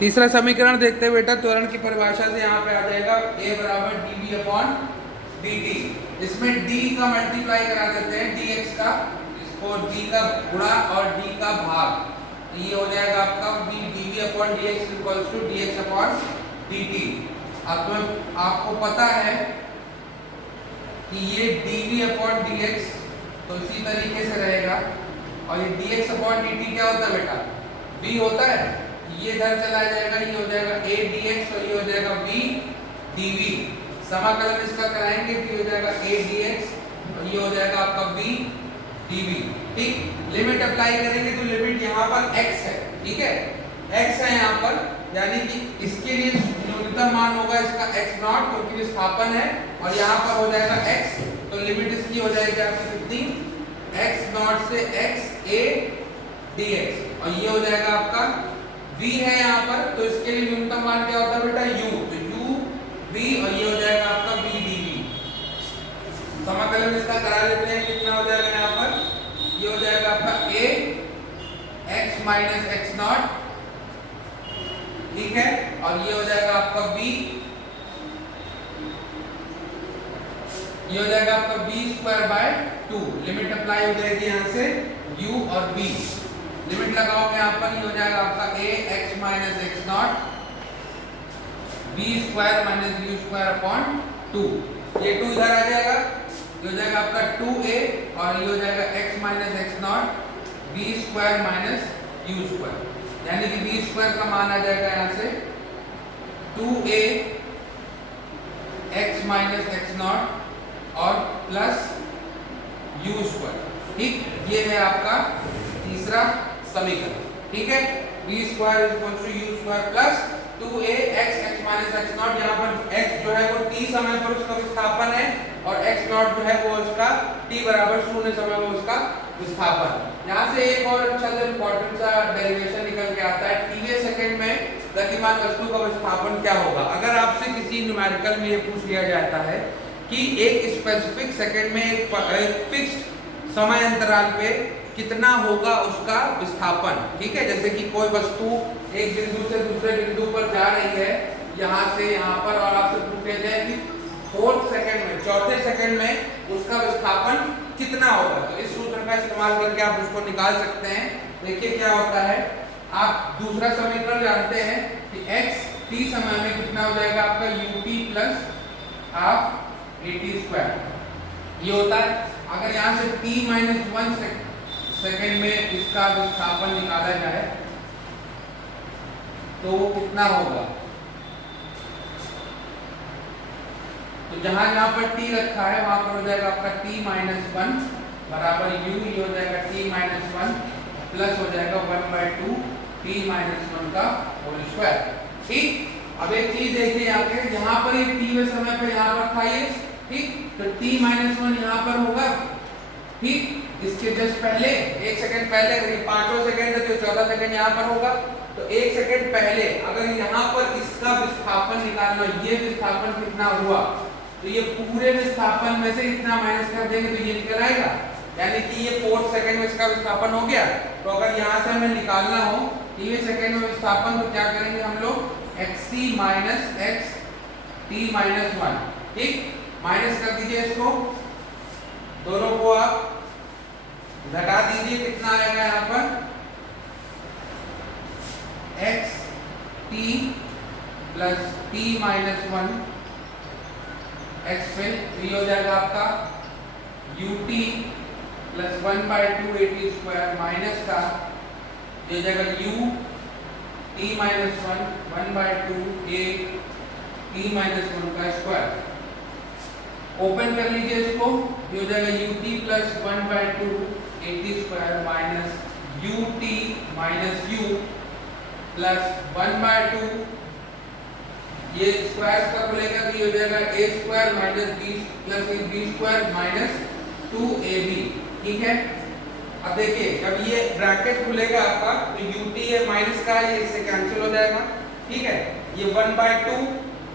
तीसरा समीकरण देखते हैं बेटा, त्वरण की परिभाषा से यहाँ पे आ जाएगा a बराबर dv अपॉन dt। इसमें d का मल्टीप्लाई करा देते हैं dx का, इसको d का गुणा और d का भाग, तो ये हो जाएगा आपका dv upon dx equals to dx upon dt। अब आपको पता है कि ये dv अपॉन dx तो इसी तरीके से रहेगा, और ये dx अपॉन dt क्या होता है बेटा, v होता है, ये इधर चला जाएगा, ये हो जाएगा a dx और ये हो जाएगा v dv। समाकलन इसका कराएंगे तो ये हो जाएगा a dx और ये हो जाएगा आपका v dv। ठीक, लिमिट अप्लाई करेंगे तो लिमिट यहाँ पर x है, ठीक है, x है यहाँ पर, यानी कि इसके लिए न्यूनतम मान होगा इसका x नॉट क्योंकि विस्थापन है, और यहाँ पर हो जाएगा x, तो लिमिट इसकी हो जाएगी आपकी कितनी, x नॉट से x a dx, और ये हो जाएगा आपका v है यहाँ पर, तो इसके लिए न्यूनतम मान क्या होता है बेटा u, तो u v और ये हो जाएगा आपका v dv। समाकलन इसका करा लेते हैं, कितना हो जाएगा यहाँ पर, ये हो जाएगा आपका a x minus x not, ठीक है, और ये हो जाएगा आपका v, ये हो जाएगा आपका v square by 2। Limit apply हो जाएगी यहाँ से u और v, लिमिट लगाओगे यहाँ पर, ये हो जाएगा आपका a x minus x not v square minus u square upon 2, ये 2 इधर आ जाएगा, ये हो जाएगा आपका 2a और ये हो जाएगा x minus x not v square minus u square, यानी कि v स्क्वायर का मान आ जाएगा यहाँ से 2a x minus x not और प्लस u स्क्वायर। ठीक, ये है आपका तीसरा समीकरण, ठीक है, v square is equal to u square plus 2a x minus x not, यहाँ पर x जो है वो t समय पर उसका विस्थापन है और x नॉट जो है वो उसका t बराबर 0 समय में उसका विस्थापन। यहाँ से एक और अच्छा सा इंपॉर्टेंट सा डेरिवेशन निकल के आता है, tवें सेकंड में गतिमान वस्तु का विस्थापन क्या होगा। अगर आपसे किसी न्यूमेरिकल में ये पूछ लिया जाता है कि एक स्पेसिफिक सेकंड में एक फिक्स्ड समय अंतराल पे कितना होगा उसका विस्थापन, ठीक है, जैसे कि कोई वस्तु एक बिंदु से दूसरे बिंदु पर जा रही है, यहाँ से यहाँ पर, और आपसे पूछे जाए कि फोर्थ सेकंड में, चौथे सेकंड में उसका विस्थापन कितना होगा, तो इस सूत्र का इस्तेमाल करके आप उसको निकाल सकते हैं। देखिए क्या होता है, आप दूसरा समीकरण जानते हैं कि x t समय में कितना हो जाएगा आपका ut plus half at square, ये होता है। अगर यहाँ से t माइनस 1 सेकेंड में इसका विस्थापन निकाला जाए तो वो कितना होगा, तो जहां जहां पर t रखा है वहां पर हो जाएगा आपका t माइनस 1 बराबर u, ये हो जाएगा t माइनस 1 प्लस हो जाएगा 1/2 t माइनस 1 का होल स्क्वायर। ठीक, अब एक चीज देखिए यहाँ पे, यहाँ पर ये t वे समय पर यहाँ पर था ये, ठीक, तो t माइनस 1 यहाँ पर होगा, ठीक, इसके जस्ट पहले 1 सेकंड पहले, अगर ये 5वां सेकंड है तो 14 सेकंड यहाँ पर होगा, तो 1 सेकंड पहले अगर यहाँ पर इसका विस्थापन निकालना, ये विस्थापन कितना हुआ, तो ये पूरे विस्थापन में से इतना माइनस कर देंगे तो ये निकल आएगा, यानी कि ये 4 सेकंड में इसका विस्थापन हो गया। तो अगर यहाँ से हमें निकालना हो 3 सेकंड में विस्थापन, तो क्या करेंगे हम लोग, xt minus x t minus 1, ठीक, माइनस कर दीजिए इसको, दोनों को आप घटा दीजिए, कितना आएगा यहाँ पर x t plus t minus 1 x पे, ये हो जाएगा आपका ut plus 1/2 at square minus का, ये हो जाएगा u t minus 1/2 a t minus 1 का स्क्वायर। ओपन कर लीजिए इसको, ये हो जाएगा ut plus 1/2 at square minus ut minus u plus 1/2, ये स्क्वायर का खुलेगा तो ये हो जाएगा a square minus b plus b square minus 2ab, ठीक है। अब देखिए जब ये ब्रैकेट खुलेगा आपका तो ut है माइनस का, ये इससे कैंसिल हो जाएगा, ठीक है, ये 1/2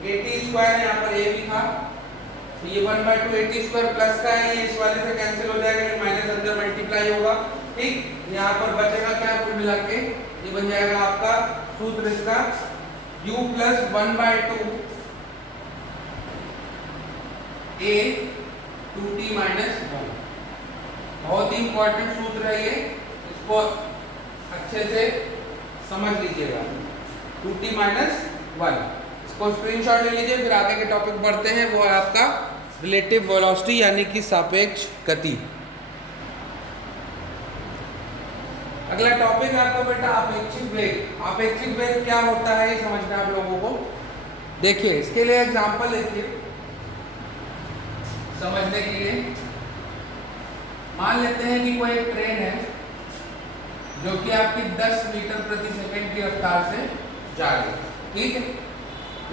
at स्क्वायर यहाँ पर a भी था, तो ये 1/2 at स्क्वायर प्लस का है, ये इस वाले से कैंसिल हो जाएगा, ये माइनस अंदर मल्टीप्लाई होगा, ठीक, यहाँ पर बचेगा क्या, कुल मिला के ये बन जाएगा आपका सूत्र इसका u plus 1/2 a 2t minus 1। बहुत ही इंपॉर्टेंट सूत्र है ये, इसको अच्छे से समझ लीजिएगा। 2t माइनस 1, इसको स्क्रीनशॉट ले लीजिए। फिर आगे के टॉपिक बढ़ते हैं, वो है आपका रिलेटिव वेलोसिटी यानी कि सापेक्ष गति। अगला टॉपिक है आपका बेटा अपेक्षित वेग। अपेक्षित वेग क्या होता है ये समझना आप लोगों को। देखिए इसके लिए एग्जांपल देखिए समझने के लिए। मान लेते हैं कि कोई एक ट्रेन है जो कि आपकी 10 मीटर प्रति सेकंड की रफ्तार से जा रही है, ठीक है।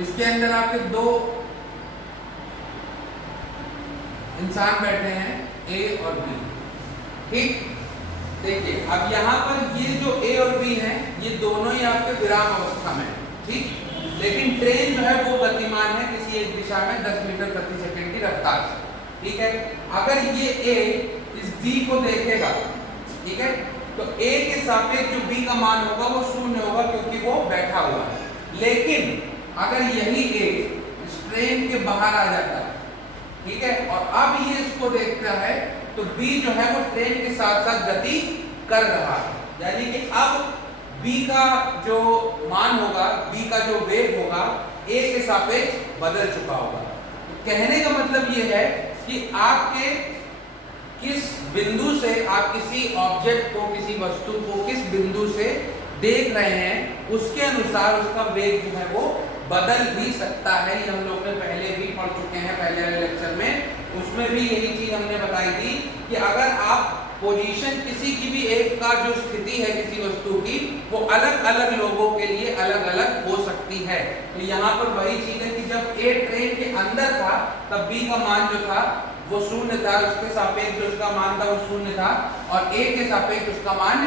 इसके अंदर आपके दो इंसान बैठे हैं ए और बी, ठीक। देखिए अब यहाँ पर ये जो ए और बी हैं ये दोनों ही आपके विराम अवस्था में, ठीक। लेकिन ट्रेन जो है वो गतिमान है किसी एक दिशा में 10 मीटर प्रति सेकंड की रफ्तार से, ठीक है। अगर ये ए इस बी को देखेगा, ठीक है, तो ए के सापेक्ष जो बी का मान होगा वो 0 होगा क्योंकि वो बैठा हुआ है। लेकिन अगर यही ए इस ट्रेन के बाहर आ जाता है, ठीक है, और अब ये इसको देखता है तो B जो है वो ट्रेन के साथ साथ गति कर रहा है, यानी कि अब B का जो मान होगा, B का जो वेग होगा A के सापेक्ष बदल चुका होगा। तो कहने का मतलब ये है कि आपके किस बिंदु से आप किसी ऑब्जेक्ट को, किसी वस्तु को किस बिंदु से देख रहे हैं उसके अनुसार उसका वेग जो है वो बदल भी सकता है। ये हम लोग ने पहले भी पढ़ चुके हैं पहले वाले लेक्चर में, उसमें भी यही चीज हमने बताई थी कि अगर आप पोजीशन किसी की भी एक का जो स्थिति है किसी वस्तु की वो अलग अलग लोगों के लिए अलग अलग हो सकती है। तो यहाँ पर वही चीज है कि जब ए ट्रेन के अंदर था तब बी का मान जो था वो 0 था, उसके सापेक्ष जो उसका मान था वो 0 था, और ए के सापेक्ष उसका मान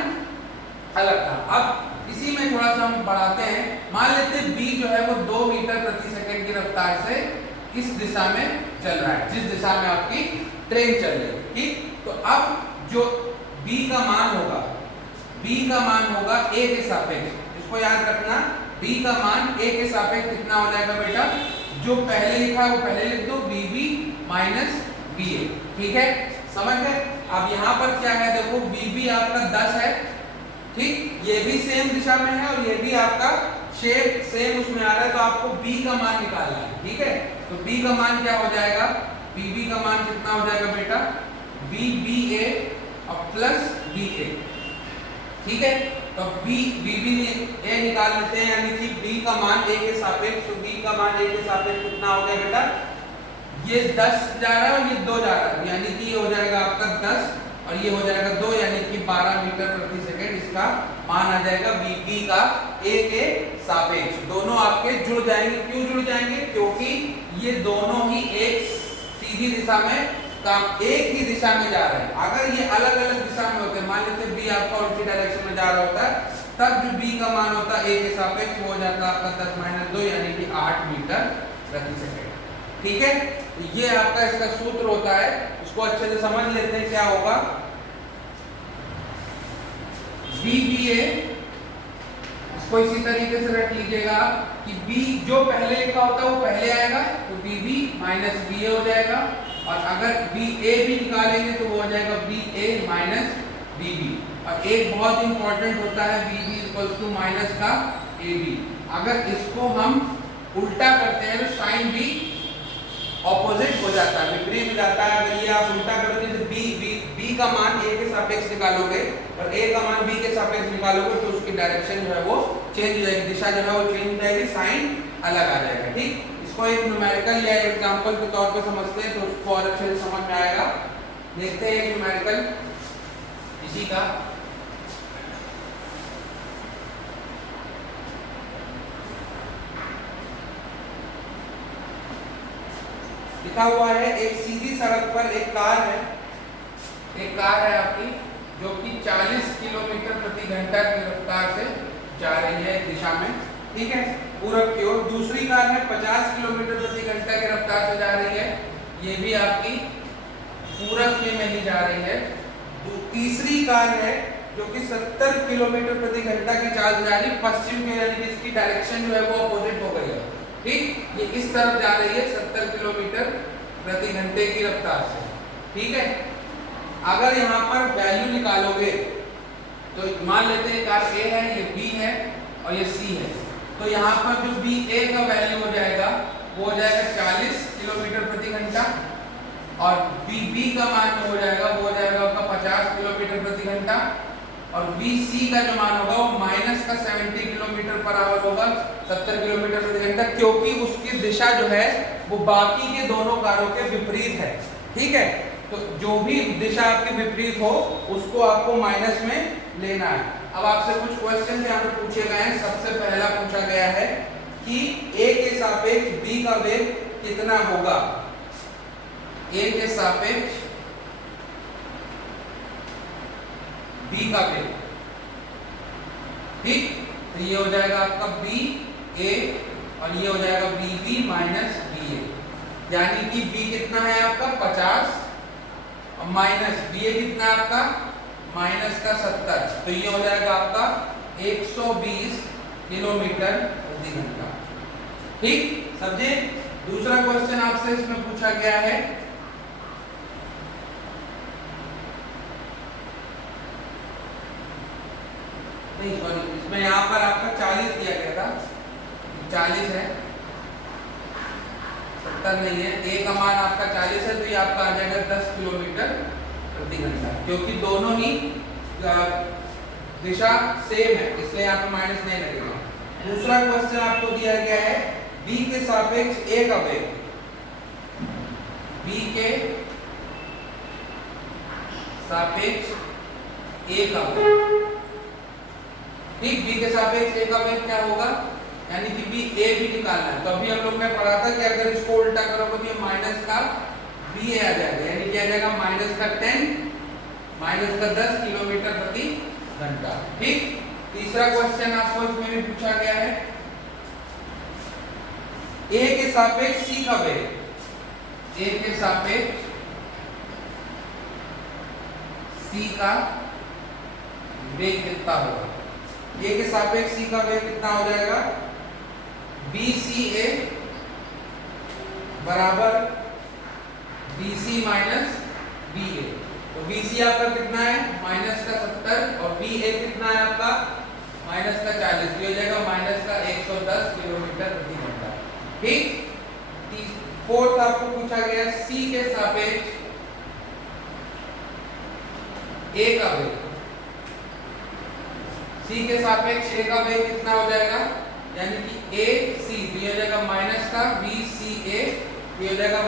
अलग था। अब इसी में थोड़ा सा हम बढ़ाते हैं। मान लेते हैं बी जो है वो 2 मीटर प्रति सेकंड की रफ्तार से इस दिशा में चल रहा है, जिस दिशा में आपकी ट्रेन चल रही है, ठीक। तो अब जो b का मान होगा, b का मान होगा a के सापेक्ष, इसको याद रखना। b का मान a के सापेक्ष कितना हो जाएगा बेटा, जो पहले लिखा है वो पहले लिख दो, bb माइनस ba, ठीक है, समझ गए। अब यहाँ पर क्या है देखो, bb आपका 10 है, ठीक, ये भी सेम दिशा में है और ये भी आपका शेप सेम उसमें आ रहा है, तो आपको b का मान निकालना है, ठीक है। तो b का मान क्या हो जाएगा, bb का मान कितना हो जाएगा बेटा, bba और प्लस ba, ठीक है। तो bb a निकाल लेते हैं, यानी कि b का मान a के सापेक्ष, तो b का मान a के सापेक्ष कितना हो गया बेटा, ये 10 जा रहा है और ये 2 जा रहा है, यानी कि ये हो जाएगा आपका 10 और ये हो जाएगा 2, यानी कि 12 मीटर प्रति सेकंड इसका मान आ जाएगा bb का a के सापेक्ष। दोनों आपके जुड़ जाएंगे। क्यों जुड़ जाएंगे, क्योंकि ये दोनों ही एक सीधी दिशा में एक ही दिशा में जा रहे हैं। अगर ये अलग अलग दिशा में होते, मान लेते b आपका उल्टी डायरेक्शन में जा रहा होता है, तब जो b का मान होता है a के सापेक्ष हो जाता है आपका 10 - 2 यानी कि 8 मीटर प्रति सेकंड, ठीक है। ये आपका इसका सूत्र होता है, इसको अच्छे से समझ लेते हैं क्या होगा। BBA इसको इसी तरीके से रख लीजिएगा कि B जो पहले लिखा होता है वो पहले आएगा, तो BB माइनस BA हो जाएगा, और अगर BA भी निकालेंगे तो वो हो जाएगा BA माइनस BB। और एक बहुत इंपॉर्टेंट होता है BB इक्वल्स टू माइनस का AB। अगर इसको हम उल्टा करते हैं तो साइन भी ऑपोजिट हो जाता है, विपरीत हो जाता है। अगर ये आप उल्टा करोगे तो b का मान a के सापेक्ष निकालोगे और a का मान b के सापेक्ष निकालोगे तो उसकी डायरेक्शन जो है वो चेंज हो जाएगी, दिशा जो है वो चेंज हो जाएगी, साइन अलग आ जाएगा, ठीक। इसको एक न्यूमेरिकल या एग्जांपल के तौर पे समझते हैं तो उसको और अच्छे से समझ में आएगा। देखते हैं न्यूमेरिकल इसी का। लिखा हुआ है एक सीधी सड़क पर एक कार है आपकी जो कि 40 किलोमीटर प्रति घंटा की रफ्तार से जा रही है दिशा में, ठीक है, पूरब की ओर। दूसरी कार है 50 किलोमीटर प्रति घंटा की रफ्तार से जा रही है, ये भी आपकी पूरब में ही जा रही है। तीसरी कार है जो कि 70 किलोमीटर प्रति घंटा की चाल जा रही पश्चिम में, यानी कि इसकी डायरेक्शन जो है वो अपोजिट हो गई है। ठीक, ये इस तरफ जा रही है 70 किलोमीटर प्रति घंटे की रफ्तार से। ठीक है, अगर यहाँ पर वैल्यू निकालोगे तो मान लेते हैं कार ए है, ये बी है और ये सी है, तो यहाँ पर जो बी ए का वैल्यू हो जाएगा वो हो जाएगा 40 किलोमीटर प्रति घंटा, और बी का मान जो हो जाएगा वो हो जाएगा आपका 50 किलोमीटर प्रति घंटा, और BC का जो मान होगा वो माइनस का 70 किलोमीटर पर आवर होगा, 70 किलोमीटर प्रति घंटा, क्योंकि उसकी दिशा जो है वो बाकी के दोनों कारों के विपरीत है। ठीक है, तो जो भी दिशा आपके विपरीत हो उसको आपको माइनस में लेना है। अब आपसे कुछ क्वेश्चन यहाँ पे पूछे गए हैं। सबसे पहला पूछा गया है कि A के सापेक्ष B का वेग कितना होगा। A के सापेक्ष B का वेग, ठीक, तो ये हो जाएगा आपका B A और ये हो जाएगा BB माइनस BA, यानी कि B कितना है आपका 50 और माइनस BA कितना है आपका माइनस का 70, तो ये हो जाएगा आपका 120 किलोमीटर प्रति घंटा। ठीक, समझे। दूसरा क्वेश्चन आपसे इसमें पूछा गया है नहीं सॉरी, इसमें यहाँ पर आपका 40 दिया गया था, 40 है, 70 नहीं है। ए का मान आपका 40 है, तो ये आपका आ जाएगा 10 किलोमीटर प्रति घंटा, क्योंकि दोनों ही दिशा सेम है, इसलिए यहाँ पे माइनस नहीं लगेगा। दूसरा क्वेश्चन आपको दिया गया है बी के सापेक्ष ए का वेग, बी के सापेक्ष ए का वेग, ठीक, बी के सापेक्ष ए का वेग क्या होगा, यानी कि बी ए भी निकालना है। तो अभी हम लोग ने पढ़ा था कि अगर इसको उल्टा करोगे तो ये माइनस का बी ए आ जाएगा, यानी कि आ जाएगा माइनस का 10 माइनस का 10 किलोमीटर प्रति घंटा। ठीक, तीसरा क्वेश्चन आपको इसमें भी पूछा गया है ए के सापेक्ष सी का वेग, ए के सापेक्ष सी का वेग कितना होगा। ए के सापेक्ष सी का वेग कितना हो जाएगा, BCA बराबर BC माइनस BA, तो BC आपका कितना है माइनस का 70 और BA कितना है आपका माइनस का 40, ये हो जाएगा माइनस का 110 किलोमीटर प्रति घंटा। ठीक, फोर्थ आपको पूछा गया C के सापेक्ष A का वेग, C के सापेक्ष A का वेग कितना हो जाएगा, यानी कि AC तो ये हो जाएगा माइनस का BCA, ये हो जाएगा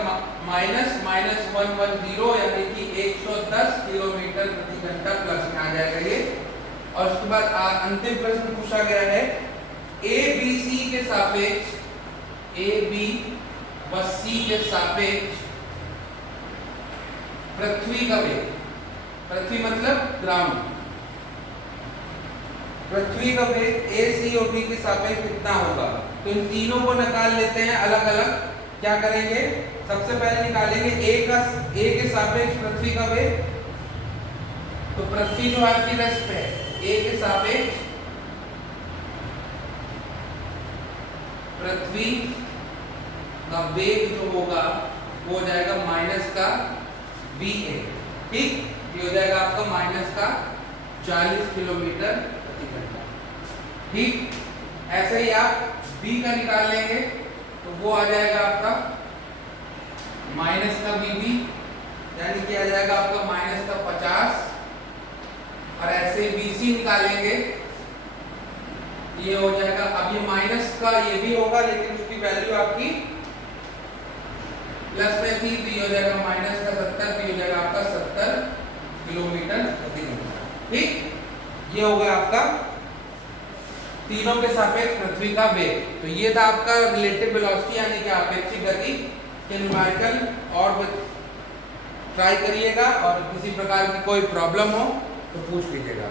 माइनस माइनस 110, यानी कि 110 किलोमीटर प्रति घंटा प्लस में आ जाएगा ये। और उसके बाद अंतिम प्रश्न पूछा गया है ABC के सापेक्ष AB व C के सापेक्ष पृथ्वी का वेग, पृथ्वी मतलब ग्राउंड, पृथ्वी का वेग A, C और B के सापेक्ष कितना होगा। तो इन तीनों को निकाल लेते हैं अलग अलग। क्या करेंगे, सबसे पहले निकालेंगे A के सापेक्ष पृथ्वी का वेग, तो पृथ्वी जो आपकी रेस्ट पे है A के सापेक्ष पृथ्वी का वेग जो होगा वो हो जाएगा माइनस का VA। ठीक, ये हो जाएगा आपका माइनस का 40 किलोमीटर प्रति घंटा। ठीक, ऐसे ही आप B का निकाल लेंगे तो वो आ जाएगा आपका माइनस का BB, यानी कि आ जाएगा आपका माइनस का 50, और ऐसे BC निकालेंगे ये हो जाएगा, अब ये माइनस का ये भी होगा लेकिन उसकी वैल्यू आपकी प्लस में थी, तो ये हो जाएगा माइनस का 70, तो ये हो जाएगा आपका 70 किलोमीटर प्रति घंटा। ठीक, ये हो गया आपका तीनों के सापेक्ष पृथ्वी का वेग। तो ये था आपका रिलेटिव वेलोसिटी यानी कि आपेक्षिक गति के न्यूमेरिकल, और ट्राई करिएगा, और किसी प्रकार की कोई प्रॉब्लम हो तो पूछ लीजिएगा।